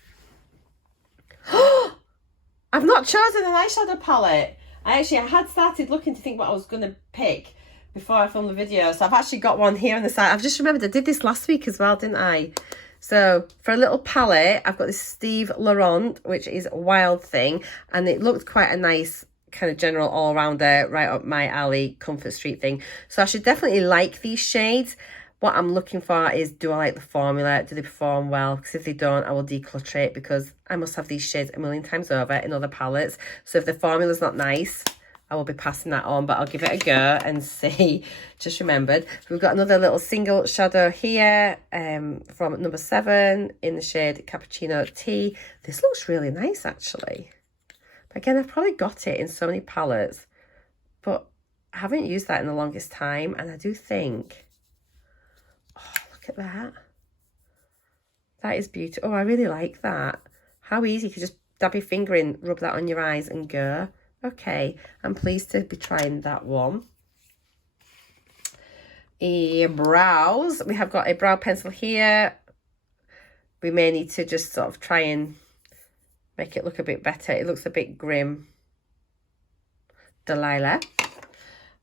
I've not chosen an eyeshadow palette. I had started looking to think what I was going to pick before I filmed the video. So I've actually got one here on the side. I've just remembered I did this last week as well, didn't I? So for a little palette, I've got this Steve Laurent, which is Wild Thing. And it looked quite a nice kind of general all-rounder, right up my alley, Comfort Street thing. So I should definitely like these shades. What I'm looking for is, do I like the formula? Do they perform well? Because if they don't, I will declutter it, because I must have these shades a million times over in other palettes. So if the formula's not nice, I will be passing that on, but I'll give it a go and see. Just remembered. We've got another little single shadow here from number 7 in the shade Cappuccino Tea. This looks really nice, actually. But again, I've probably got it in so many palettes, but I haven't used that in the longest time, and I do think, oh, look at that. That is beautiful. Oh, I really like that. How easy, you could just dab your finger in, rub that on your eyes and go. Okay, I'm pleased to be trying that one. Brows. We have got a brow pencil here. We may need to just sort of try and make it look a bit better. It looks a bit grim. Delilah.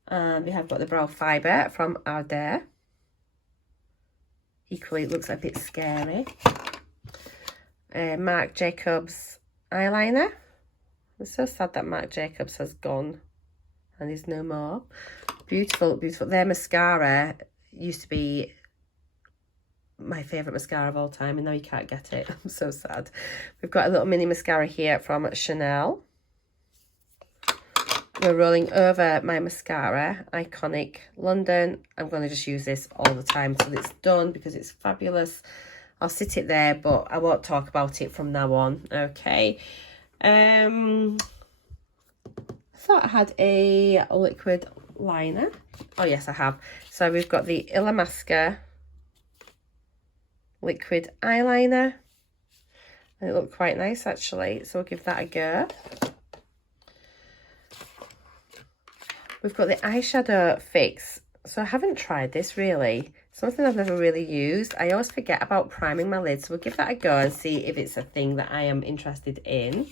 And we have got the brow fibre from Ardere. Equally, it looks a bit scary. Marc Jacobs eyeliner. I'm so sad that Marc Jacobs has gone and is no more. Beautiful, beautiful. Their mascara used to be my favourite mascara of all time, and now you can't get it. I'm so sad. We've got a little mini mascara here from Chanel. We're rolling over my mascara, Iconic London. I'm going to just use this all the time till it's done because it's fabulous. I'll sit it there, but I won't talk about it from now on. Okay. I thought I had a liquid liner. Oh, yes, I have. So we've got the Illamasqua liquid eyeliner. And it looked quite nice, actually. So we'll give that a go. We've got the eyeshadow fix. So I haven't tried this really. Something I've never really used. I always forget about priming my lids. So we'll give that a go and see if it's a thing that I am interested in.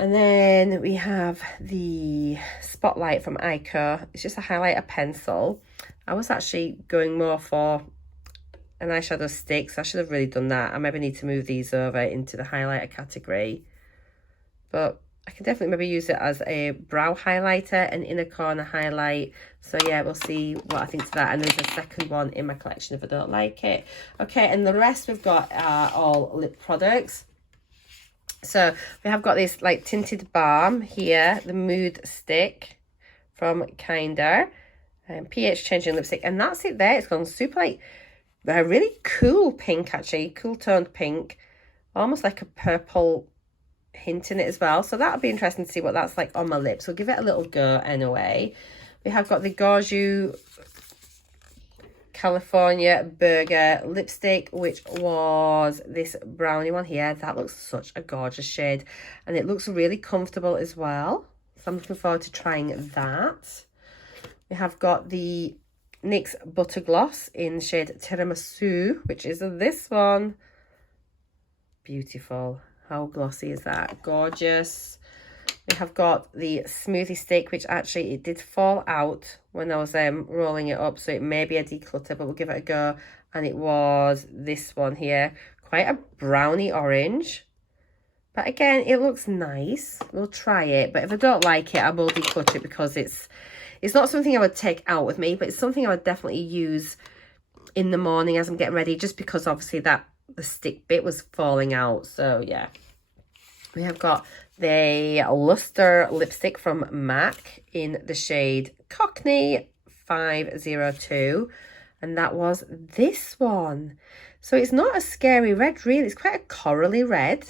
And then we have the Spotlight from Ico. It's just a highlighter pencil. I was actually going more for an eyeshadow stick, so I should have really done that. I maybe need to move these over into the highlighter category. But I can definitely maybe use it as a brow highlighter, an inner corner highlight. So yeah, we'll see what I think to that. And there's a second one in my collection if I don't like it. Okay, and the rest we've got are all lip products. So we have got this like tinted balm here, the Mood Stick from Kinder, pH changing lipstick, and that's it there. It's gone super like a really cool pink, actually, cool toned pink, almost like a purple hint in it as well. So that'll be interesting to see what that's like on my lips. We'll give it a little go anyway. We have got the Gorgeous California Burger lipstick, which was this brownie one here. That looks such a gorgeous shade, and it looks really comfortable as well. So I'm looking forward to trying that. We have got the NYX Butter Gloss in the shade Tiramisu, which is this one. Beautiful. How glossy is that? Gorgeous. We have got the Smoothie Stick, which actually it did fall out when I was rolling it up, so it may be a declutter, but we'll give it a go. And it was this one here, quite a brownie orange, but again, it looks nice. We'll try it, but if I don't like it, I will declutter it because it's not something I would take out with me, but it's something I would definitely use in the morning as I'm getting ready, just because obviously the stick bit was falling out. So yeah, we have got the Luster lipstick from MAC in the shade Cockney 502, and that was this one. So it's not a scary red really, it's quite a corally red,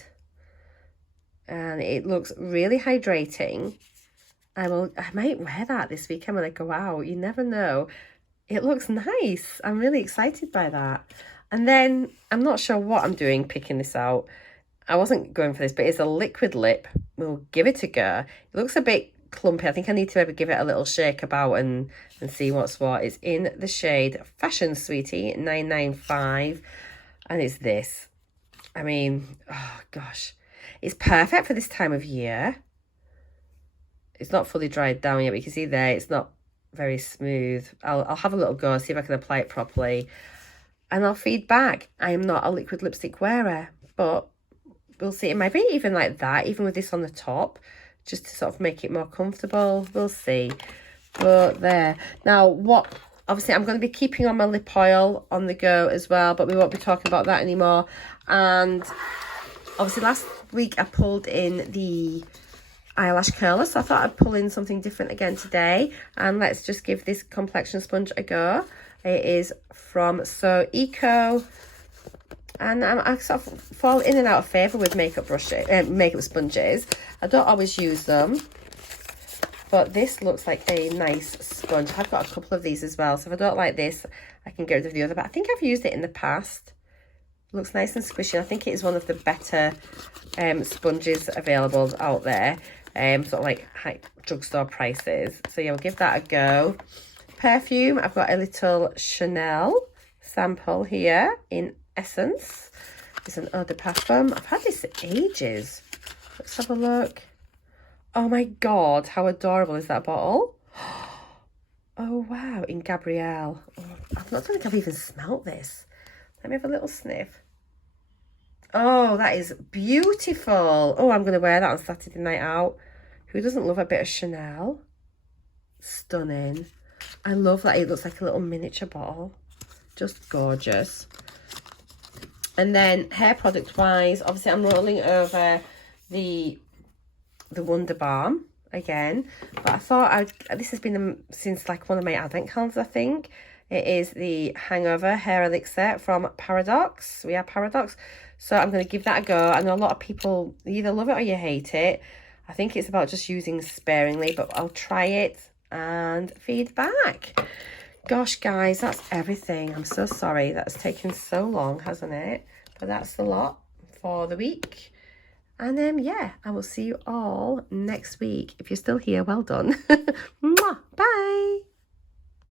and it looks really hydrating. I might wear that this weekend when I go out. You never know. It looks nice. I'm really excited by that. And then I'm not sure what I'm doing picking this out. I wasn't going for this, but it's a liquid lip. We'll give it a go. It looks a bit clumpy. I think I need to maybe give it a little shake about and see what's what. It's in the shade Fashion Sweetie 995, and it's this. I mean, oh gosh, it's perfect for this time of year. It's not fully dried down yet, but you can see there it's not very smooth. I'll have a little go, see if I can apply it properly, and I'll feed back. I am not a liquid lipstick wearer, but we'll see. It might be even like that, even with this on the top, just to sort of make it more comfortable. We'll see. But there. Now, obviously I'm going to be keeping on my lip oil on the go as well, but we won't be talking about that anymore. And obviously last week I pulled in the eyelash curler, so I thought I'd pull in something different again today, and let's just give this complexion sponge a go. It is from So Eco, and I sort of fall in and out of favour with makeup sponges. I don't always use them, But this looks like a nice sponge. I've got a couple of these as well. So if I don't like this, I can get rid of the other. But I think I've used it in the past. Looks nice and squishy. I think it is one of the better sponges available out there. Sort of like high drugstore prices. So yeah, we'll give that a go. Perfume, I've got a little Chanel sample here in Essence. It's an eau de parfum. I've had this for ages. Let's have a look. Oh my God, how adorable is that bottle? Oh wow, in Gabrielle. Oh, I don't think I've even smelt this. Let me have a little sniff. Oh, that is beautiful. Oh, I'm going to wear that on Saturday night out. Who doesn't love a bit of Chanel? Stunning. I love that it looks like a little miniature bottle. Just gorgeous. And then hair product wise, obviously I'm rolling over the Wonder Balm again, but I thought this has been since like one of my advent calendars, I think. It is the Hangover Hair Elixir from Paradox. We are Paradox. So I'm going to give that a go. I know a lot of people either love it or you hate it. I think it's about just using sparingly, but I'll try it and feedback. Gosh, guys, that's everything. I'm so sorry that's taken so long, hasn't it? But that's the lot for the week. And yeah, I will see you all next week. If you're still here, well done. Mwah, bye.